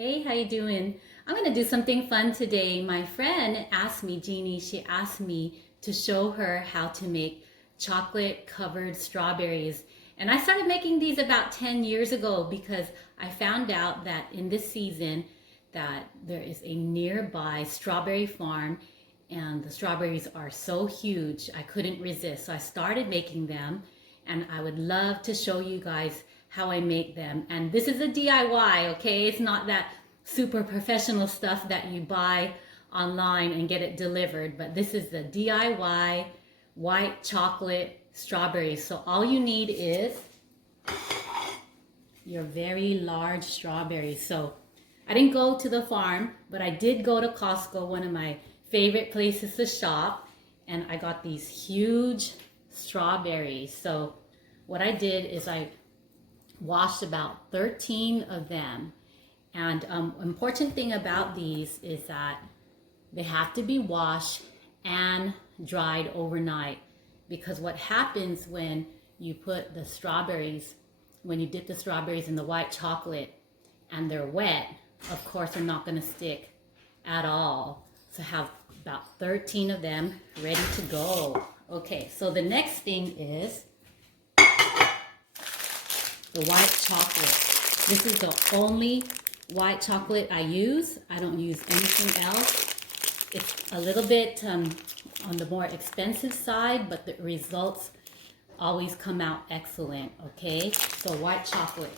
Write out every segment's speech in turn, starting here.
Hey, how you doing? I'm gonna do something fun today. My friend asked me, Jeannie, she asked me to show her how to make chocolate covered strawberries. And I started making these about 10 years ago because I found out that in this season that there is a nearby strawberry farm and the strawberries are so huge I couldn't resist. So I started making them and I would love to show you guys how I make them. And this is a DIY, okay? It's not that super professional stuff that you buy online and get it delivered, but this is the DIY white chocolate strawberries. So all you need is your very large strawberries. So I didn't go to the farm, but I did go to Costco, one of my favorite places to shop, and I got these huge strawberries. So what I did is I washed about 13 of them. And important thing about these is that they have to be washed and dried overnight, because what happens when you put the strawberries, when you dip the strawberries in the white chocolate and they're wet, of course they're not going to stick at all. So have about 13 of them ready to go. Okay, so the next thing is the white chocolate. This is the only white chocolate I use. I don't use anything else. It's a little bit on the more expensive side, but the results always come out excellent, okay? So white chocolate.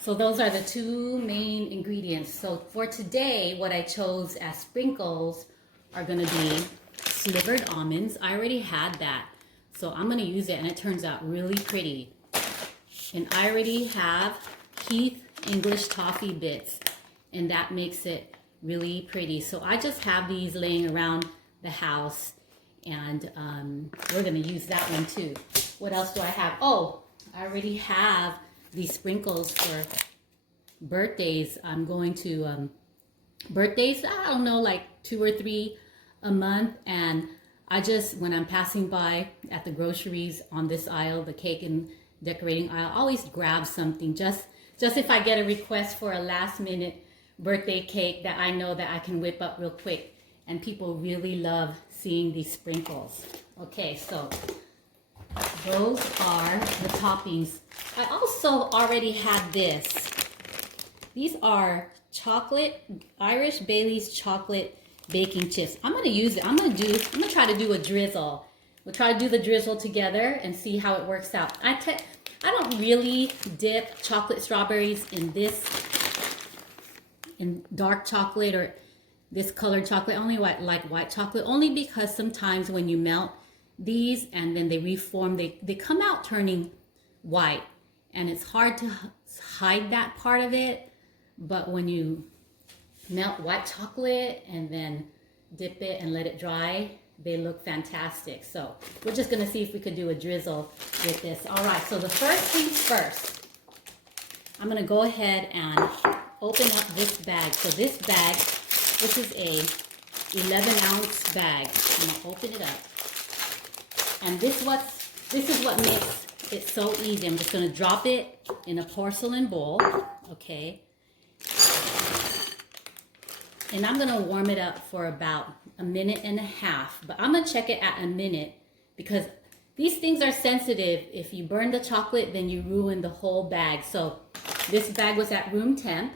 So those are the two main ingredients. So for today, what I chose as sprinkles are gonna be slivered almonds. I already had that, so I'm gonna use it and it turns out really pretty. And I already have Heath English toffee bits, and that makes it really pretty. So I just have these laying around the house, and we're gonna use that one too. What else do I have? Oh, I already have these sprinkles for birthdays. I'm going to birthdays, I don't know, like 2 or 3 a month, and I just, when I'm passing by at the groceries on this aisle, the cake and decorating aisle, I always grab something just if I get a request for a last minute birthday cake that I know that I can whip up real quick. And people really love seeing these sprinkles. Okay, so those are the toppings. I also already had this. These are chocolate, Irish Bailey's chocolate baking chips. I'm gonna use it. I'm gonna try to do a drizzle. We'll try to do the drizzle together and see how it works out. I don't really dip chocolate strawberries in dark chocolate or this colored chocolate. I only like white chocolate, only because sometimes when you melt these and then they reform, they come out turning white, and it's hard to hide that part of it. But when you melt white chocolate and then dip it and let it dry, they look fantastic. So we're just gonna see if we could do a drizzle with this. All right, so the first things first, I'm gonna go ahead and open up this bag. So this bag, this is a 11-ounce bag. I'm gonna open it up. And this is what makes it so easy. I'm just gonna drop it in a porcelain bowl, okay? And I'm gonna warm it up for about a minute and a half, but I'm gonna check it at a minute because these things are sensitive. If you burn the chocolate, then you ruin the whole bag. So this bag was at room temp,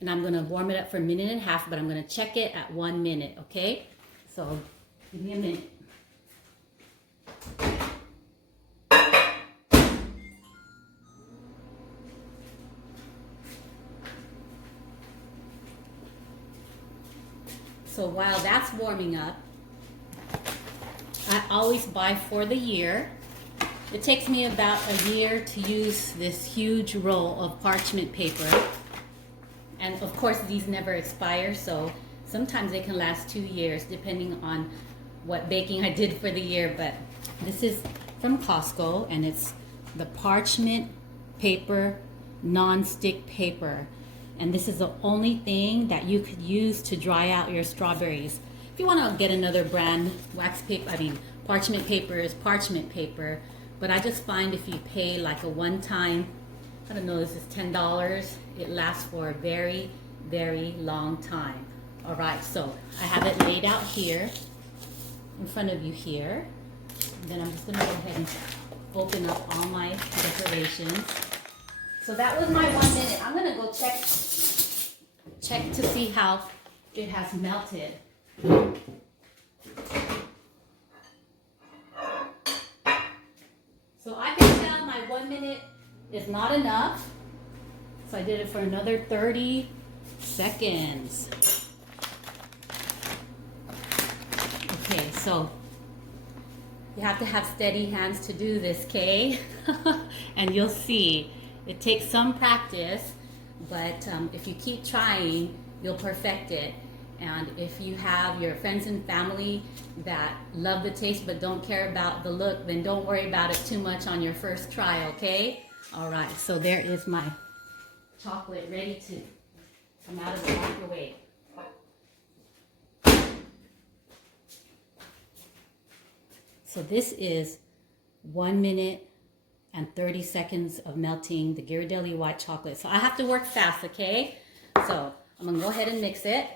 and I'm gonna warm it up for a minute and a half, but I'm gonna check it at 1 minute, okay? So give me a minute. So while that's warming up, I always buy for the year. It takes me about a year to use this huge roll of parchment paper. And of course, these never expire, so sometimes they can last 2 years depending on what baking I did for the year. But this is from Costco, and it's the parchment paper, non-stick paper. And this is the only thing that you could use to dry out your strawberries. If you want to get another brand, parchment paper is parchment paper. But I just find if you pay like a one-time I don't know, this is $10. It lasts for a very, very long time. All right, so I have it laid out here in front of you here. And then I'm just gonna go ahead and open up all my decorations. So that was my 1 minute. I'm gonna go check to see how it has melted. So I can tell my 1 minute is not enough. So I did it for another 30 seconds. Okay, so you have to have steady hands to do this, okay? And you'll see, it takes some practice, but if you keep trying, you'll perfect it. And if you have your friends and family that love the taste but don't care about the look, then don't worry about it too much on your first try, okay? All right, so there is my chocolate ready to come out of the microwave. So this is 1 minute and 30 seconds of melting the Ghirardelli white chocolate. So I have to work fast, okay? So I'm gonna go ahead and mix it.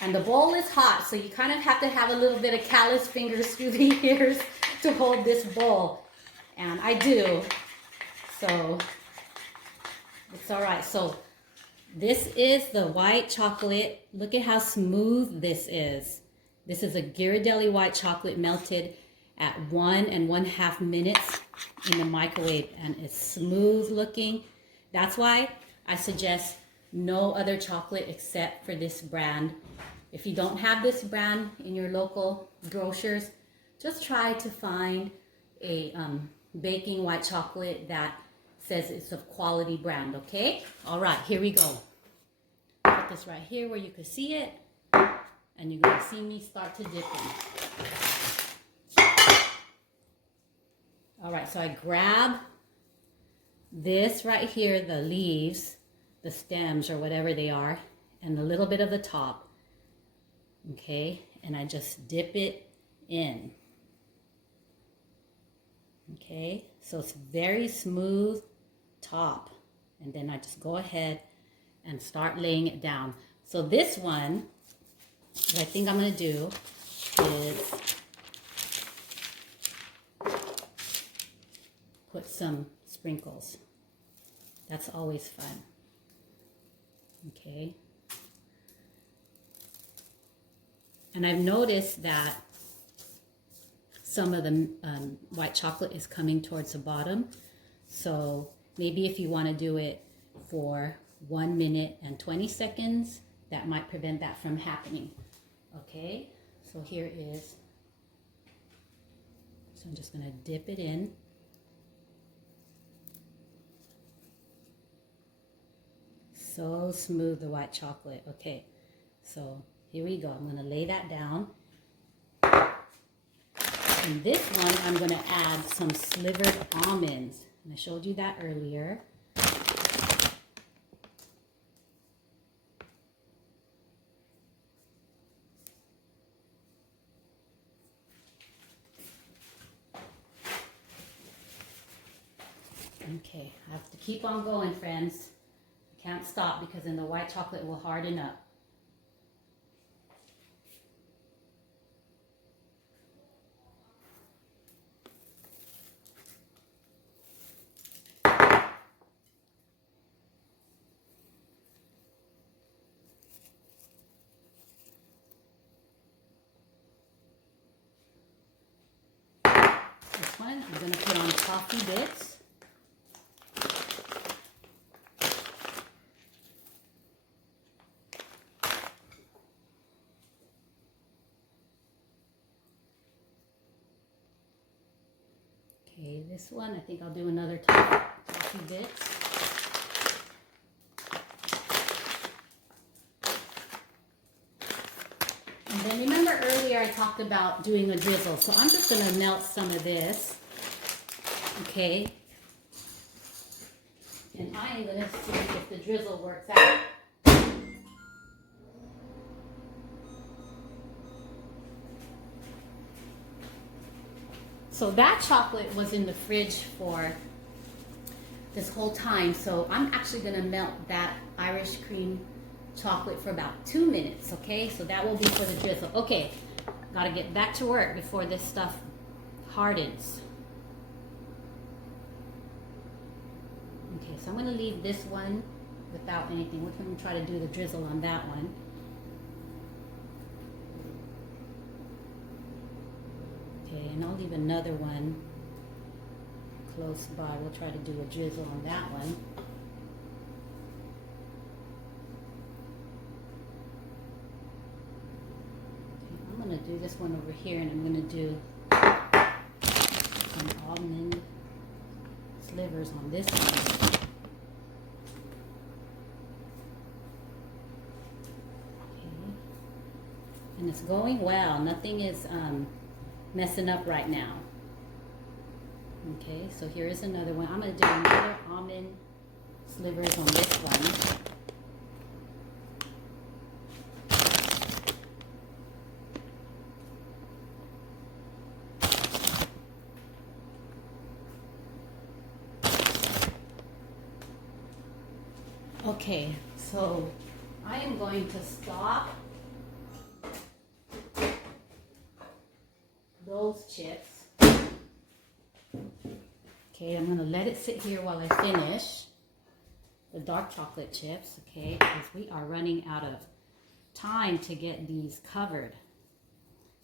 And the bowl is hot, so you kind of have to have a little bit of callous fingers through the ears to hold this bowl. And I do, so it's all right. So this is the white chocolate. Look at how smooth this is. This is a Ghirardelli white chocolate melted at 1 1/2 minutes in the microwave, and it's smooth looking. That's why I suggest no other chocolate except for this brand. If you don't have this brand in your local grocers, just try to find a baking white chocolate that says it's a quality brand, okay? All right, here we go. Put this right here where you can see it, and you're gonna see me start to dip in. All right, so I grab this right here, the leaves, the stems or whatever they are, and a little bit of the top, okay? And I just dip it in. Okay, so it's very smooth top, and then I just go ahead and start laying it down. So this one, what I think I'm gonna do is put some sprinkles. That's always fun. Okay, and I've noticed that some of the white chocolate is coming towards the bottom. So maybe if you want to do it for 1 minute and 20 seconds, that might prevent that from happening. Okay, so here is, so I'm just going to dip it in. So smooth, the white chocolate. Okay, so here we go. I'm going to lay that down. And this one, I'm going to add some slivered almonds. And I showed you that earlier. Okay, I have to keep on going, friends. I can't stop because then the white chocolate will harden up. This one, I'm going to put on coffee bits. Okay, this one, I think I'll do another coffee bits. And then remember earlier I talked about doing a drizzle. So I'm just going to melt some of this. Okay. And I am going to see if the drizzle works out. So that chocolate was in the fridge for this whole time. So I'm actually gonna melt that Irish cream chocolate for about 2 minutes, okay? So that will be for the drizzle. Okay, gotta get back to work before this stuff hardens. Okay, so I'm gonna leave this one without anything. We're gonna try to do the drizzle on that one. Okay, and I'll leave another one close by. We'll try to do a drizzle on that one. Okay, I'm going to do this one over here, and I'm going to do some almond slivers on this one. Okay. And it's going well. Nothing is messing up right now. Okay, so here is another one. I'm going to do another almond slivers on this one. Okay, so I am going to stop those chips. Okay, I'm going to let it sit here while I finish the dark chocolate chips, okay, because we are running out of time to get these covered.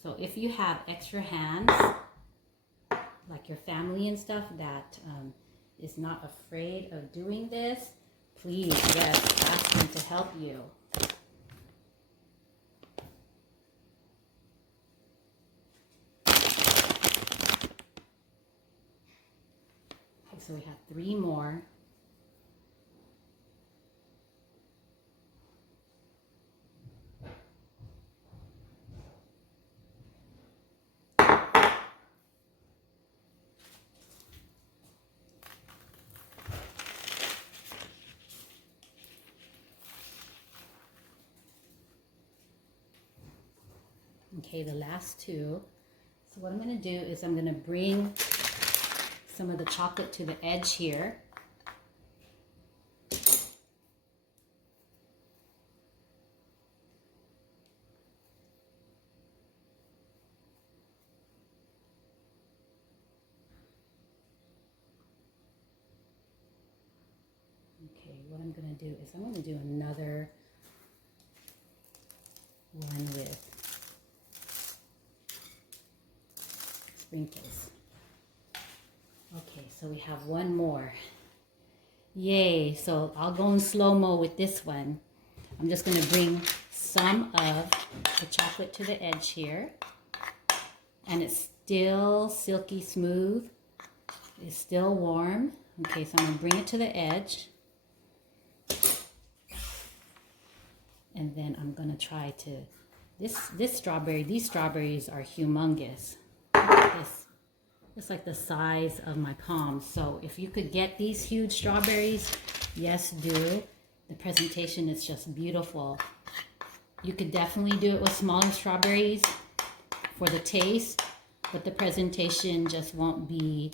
So if you have extra hands, like your family and stuff that is not afraid of doing this, please, yes, ask them to help you. So we have 3 more. Okay, the last 2. So what I'm going to do is I'm going to bring some of the chocolate to the edge here. Okay, what I'm going to do is I'm going to do another one with sprinkles. Okay, so we have one more. Yay, so I'll go in slow-mo with this one. I'm just going to bring some of the chocolate to the edge here. And it's still silky smooth. It's still warm. Okay, so I'm going to bring it to the edge. And then I'm going to try to, these strawberries are humongous. It's like the size of my palm. So if you could get these huge strawberries, yes, do. The presentation is just beautiful. You could definitely do it with smaller strawberries for the taste, but the presentation just won't be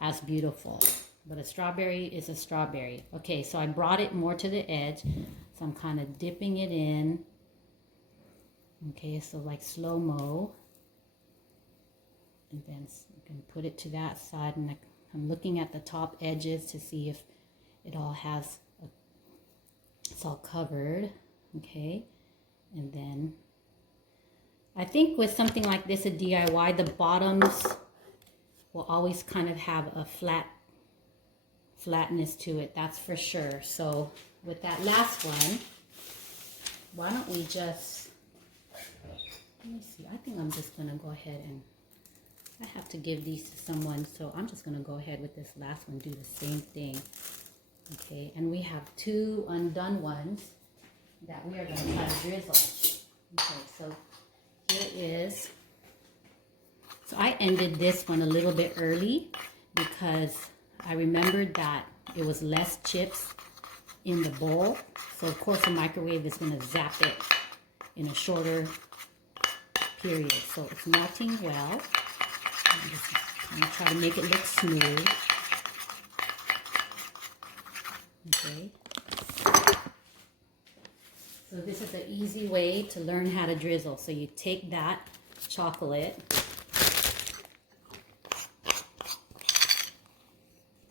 as beautiful. But a strawberry is a strawberry. Okay, so I brought it more to the edge. So I'm kind of dipping it in. Okay, so like slow-mo. And then you can put it to that side, and I'm looking at the top edges to see if it all has, it's all covered, okay? And then I think with something like this, a DIY, the bottoms will always kind of have a flatness to it, that's for sure. So with that last one, why don't we just, let me see, I think I'm just gonna go ahead and, I have to give these to someone, so I'm just going to go ahead with this last one, do the same thing. Okay, and we have 2 undone ones that we are going to try to drizzle. Okay, so here is, so I ended this one a little bit early because I remembered that it was less chips in the bowl. So of course the microwave is going to zap it in a shorter period. So it's melting well. I'm just I'm gonna try to make it look smooth. Okay. So this is an easy way to learn how to drizzle. So you take that chocolate,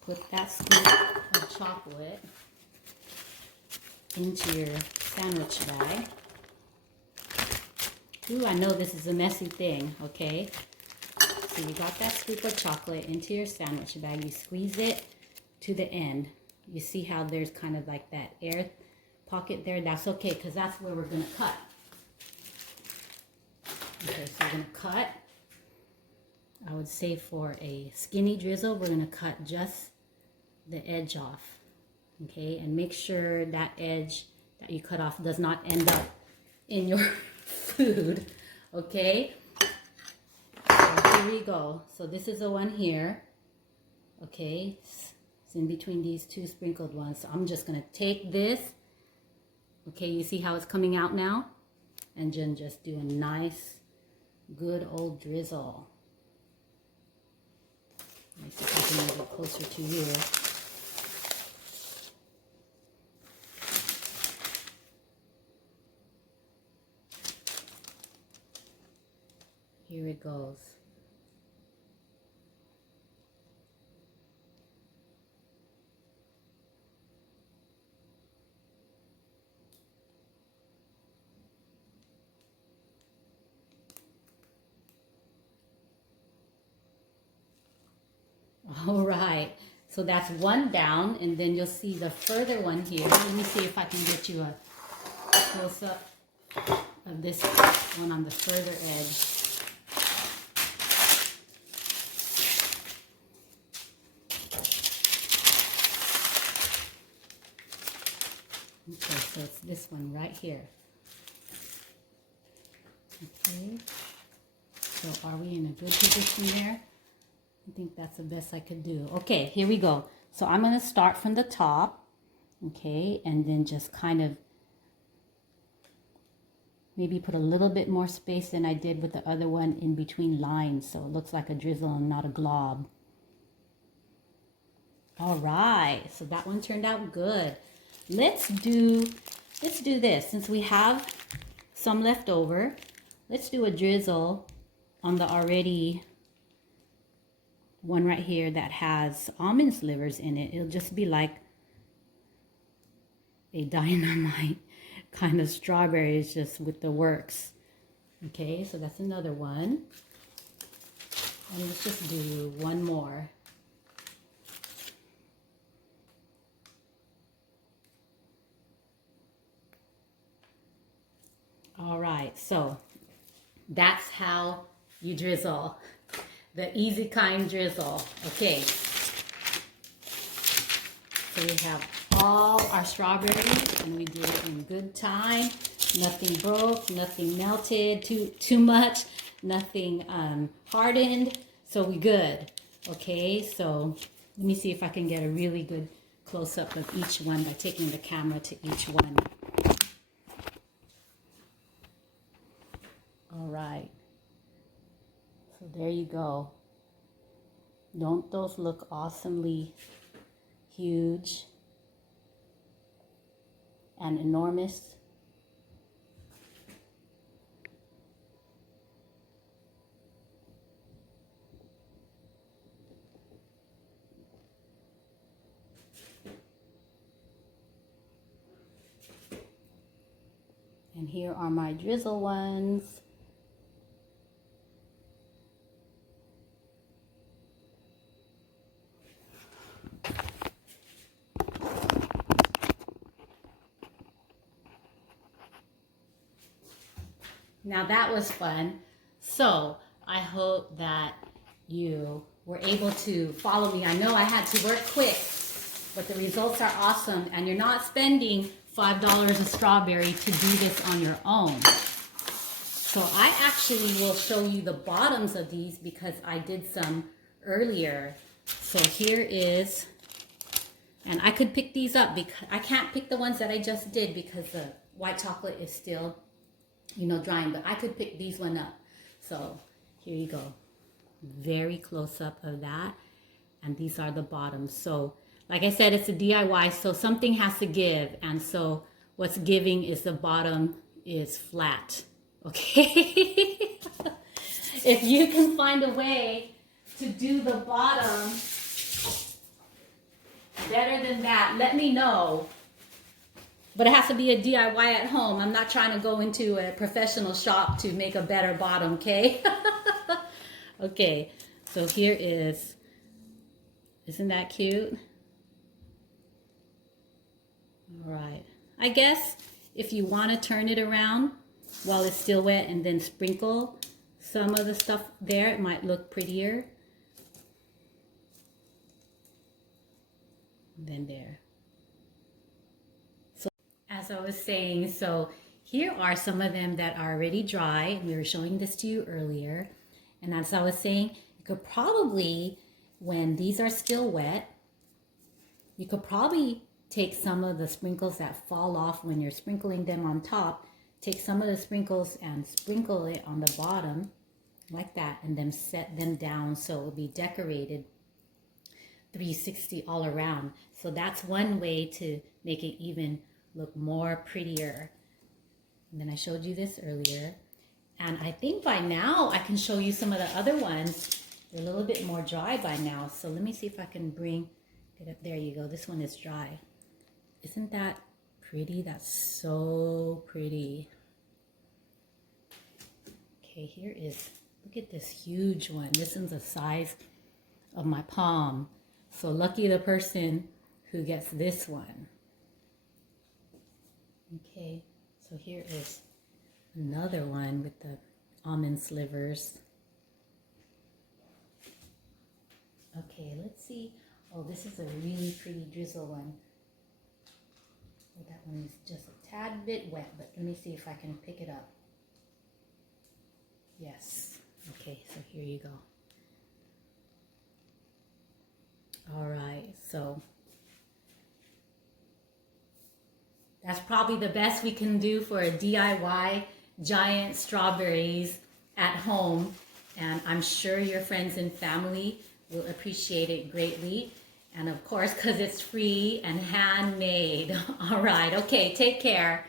put that scoop of chocolate into your sandwich bag. Ooh, I know this is a messy thing, okay? So you got that scoop of chocolate into your sandwich bag. You squeeze it to the end. You see how there's kind of like that air pocket there? That's okay, because that's where we're going to cut. Okay, so we're going to cut. I would say for a skinny drizzle, we're going to cut just the edge off. Okay, and make sure that edge that you cut off does not end up in your food. Okay, so here we go. So this is the one here. Okay, it's in between these two sprinkled ones. So I'm just going to take this. Okay, you see how it's coming out now? And then just do a nice, good old drizzle. Let me see if I can move it closer to you. Here it goes. All right, so that's one down, and then you'll see the further one here. Let me see if I can get you a close-up of this one on the further edge. Okay, so it's this one right here. Okay, so are we in a good position there? I think that's the best I could do. Okay, here we go. So I'm going to start from the top, okay, and then just kind of maybe put a little bit more space than I did with the other one in between lines, so it looks like a drizzle and not a glob. All right, so that one turned out good. Let's do this. Since we have some left over, let's do a drizzle on the already one right here that has almond slivers in it. It'll just be like a dynamite kind of strawberries, just with the works. Okay, so that's another one. And let's just do one more. All right, so that's how you drizzle. The easy kind drizzle. Okay. So we have all our strawberries, and we did it in good time. Nothing broke, nothing melted too much, nothing hardened. So we good. Okay, so let me see if I can get a really good close-up of each one by taking the camera to each one. All right. So there you go. Don't those look awesomely huge and enormous? And here are my drizzle ones. Now that was fun. So I hope that you were able to follow me. I know I had to work quick, but the results are awesome, and you're not spending $5 a strawberry to do this on your own. So I actually will show you the bottoms of these because I did some earlier. So here is, and I could pick these up because I can't pick the ones that I just did because the white chocolate is still, you know, drying, but I could pick these one up. So here you go. very close up of that. And these are the bottoms. So like I said, it's a DIY, so something has to give. And so what's giving is the bottom is flat. Okay? If you can find a way to do the bottom better than that, let me know. But it has to be a DIY at home. I'm not trying to go into a professional shop to make a better bottom, okay? Okay, so here is, isn't that cute? All right. I guess if you want to turn it around while it's still wet and then sprinkle some of the stuff there, it might look prettier. And then there. So as I was saying, so here are some of them that are already dry. We were showing this to you earlier. And as I was saying, you could probably, when these are still wet, you could probably take some of the sprinkles that fall off when you're sprinkling them on top, take some of the sprinkles and sprinkle it on the bottom like that, and then set them down so it will be decorated 360 all around. So that's one way to make it even look more prettier. And then I showed you this earlier. And I think by now I can show you some of the other ones. They're a little bit more dry by now. So let me see if I can bring it up. There you go. This one is dry. Isn't that pretty? That's so pretty. Okay, here is, look at this huge one. This one's the size of my palm. So lucky the person who gets this one. Okay, so here is another one with the almond slivers. Okay, let's see. Oh, this is a really pretty drizzle one. Oh, that one is just a tad bit wet, but let me see if I can pick it up. Yes. Okay, so here you go. All right, so that's probably the best we can do for a DIY giant strawberries at home. And I'm sure your friends and family will appreciate it greatly. And of course, because it's free and handmade. All right, okay, take care.